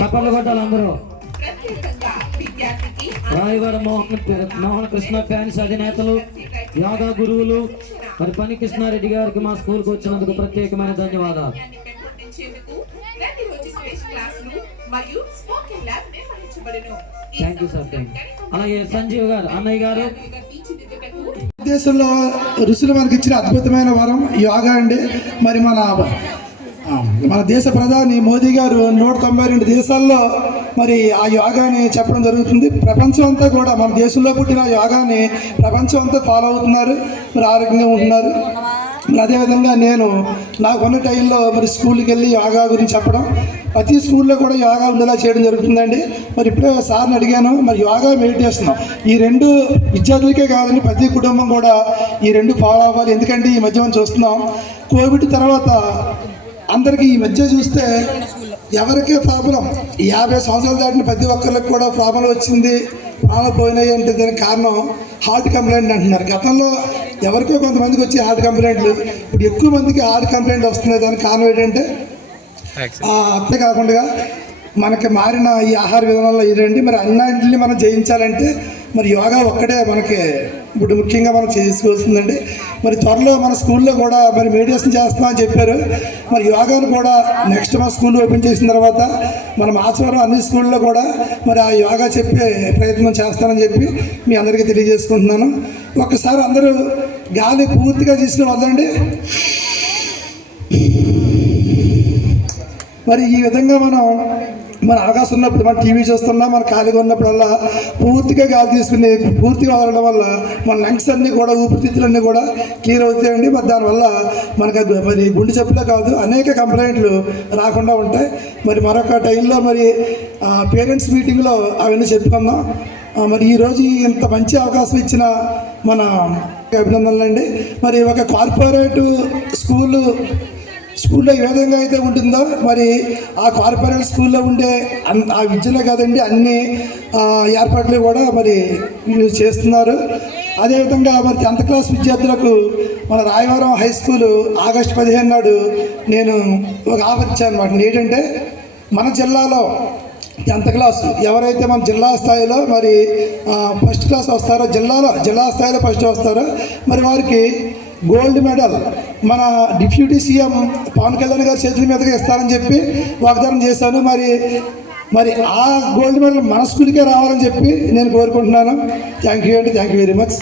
చప్పట్లు కొట్టాలి అందరూ. ప్రత్యేకంగా విద్యార్థికి రాయవాడ మోహన్ మోహన్ కృష్ణ ఫ్యాన్స్ అధినేతలు యోగా గురువులు. మరి పని కృష్ణారెడ్డి గారికి మా స్కూల్కి వచ్చినందుకు ప్రత్యేకమైన ధన్యవాదాలు. థ్యాంక్ యూ సార్ థ్యాంక్ అలాగే సంజీవ్ గారు అన్నయ్య గారు. దేశంలో ఋషులు మనకి ఇచ్చిన అద్భుతమైన వరం యోగా అండి. మరి మన మన దేశ ప్రధాని మోదీ గారు నూట తొంభై రెండు దేశాల్లో మరి ఆ యోగాని చెప్పడం జరుగుతుంది. ప్రపంచం అంతా కూడా మన దేశంలో పుట్టిన యోగాని ప్రపంచం అంతా ఫాలో అవుతున్నారు. మరి ఆరోగ్యంగా ఉంటున్నారు. మరి అదేవిధంగా నేను నాకున్న టైంలో మరి స్కూల్కి వెళ్ళి యోగా గురించి చెప్పడం. ప్రతి స్కూల్లో కూడా యోగా ఉండేలా చేయడం జరుగుతుందండి. మరి ఇప్పుడే సార్ని అడిగాను మరి యోగా మెడిటేషన్ ఈ రెండు విద్యార్థులకే కాదండి ప్రతి కుటుంబం కూడా ఈ రెండు ఫాలో అవ్వాలి. ఎందుకంటే ఈ మధ్య మనం చూస్తున్నాం కోవిడ్ తర్వాత అందరికీ ఈ మధ్య చూస్తే ఎవరికే ప్రాబ్లం? యాభై సంవత్సరాలు దాటిన ప్రతి ఒక్కరికి కూడా ప్రాబ్లం వచ్చింది. ప్రాణాలు పోయినాయి అంటే దానికి కారణం హార్ట్ కంప్లైంట్ అంటున్నారు. గతంలో ఎవరికో కొంతమందికి వచ్చి హార్ట్ కంప్లైంట్లు ఇప్పుడు ఎక్కువ మందికి హార్ట్ కంప్లైంట్ వస్తున్నాయి. దానికి కారణం ఏంటంటే అంతే కాకుండా మనకి మారిన ఈ ఆహార విధానంలో ఇదండి. మరి అన్నింటిని మనం జయించాలంటే మరి యోగా ఒక్కటే మనకి ఇప్పుడు ముఖ్యంగా మనం చేసుకోవాల్సిందండి. మరి త్వరలో మన స్కూల్లో కూడా మరి మెడిటేషన్ చేస్తామని చెప్పారు. మరి యోగాను కూడా నెక్స్ట్ మన స్కూల్ ఓపెన్ చేసిన తర్వాత మనం ఆచారం అన్ని స్కూల్లో కూడా మరి ఆ యోగా చెప్పే ప్రయత్నం చేస్తానని చెప్పి మీ అందరికీ తెలియజేసుకుంటున్నాను. ఒక్కసారి అందరూ గాలి పూర్తిగా తీసుకుని వద్దండి మరి ఈ విధంగా మనం మన ఆకాశం ఉన్నప్పుడు మన టీవీ చూస్తున్నా మన ఖాళీగా ఉన్నప్పుడల్లా పూర్తిగా గాలి తీసుకుని పూర్తిగా వదలడం వల్ల మన లంగ్స్ అన్నీ కూడా ఊపిరితిత్తులన్నీ కూడా క్లియర్ అవుతాయండి. మరి దానివల్ల మనకు అది మరి గుండె జబ్బులే కాదు అనేక కంప్లైంట్లు రాకుండా ఉంటాయి. మరి మరొక టైంలో మరి పేరెంట్స్ మీటింగ్లో అవన్నీ చెప్పుకుందాం. మరి ఈరోజు ఇంత మంచి అవకాశం ఇచ్చిన మన అభినందనలండి. మరి ఒక కార్పొరేట్ స్కూలు స్కూల్లో ఏ విధంగా అయితే ఉంటుందో మరి ఆ కార్పొరేట్ స్కూల్లో ఉండే అన్- ఆ విద్యలో కాదండి అన్ని ఏర్పాట్లు కూడా మరి చేస్తున్నారు. అదేవిధంగా మరి టెన్త్ క్లాస్ విద్యార్థులకు మన రాయవరం హై స్కూల్ ఆగస్టు పదిహేను నాడు నేను ఒక ఆఫర్ ఇచ్చాను అనమాట ఏంటంటే మన జిల్లాలో టెన్త్ క్లాస్ ఎవరైతే మన జిల్లా స్థాయిలో మరి ఫస్ట్ క్లాస్ వస్తారో జిల్లాలో జిల్లా స్థాయిలో ఫస్ట్ వస్తారో మరి వారికి గోల్డ్ మెడల్. మన డిప్యూటీ సీఎం పవన్ కళ్యాణ్ గారి చేతుల మీదుగా ఇస్తారని చెప్పి వాగ్దానం చేశాను. మరి మరి ఆ గోల్డ్ మెడల్ మన స్కూల్కే రావాలని చెప్పి నేను కోరుకుంటున్నాను. థ్యాంక్ యూ అండి థ్యాంక్ యూ వెరీ మచ్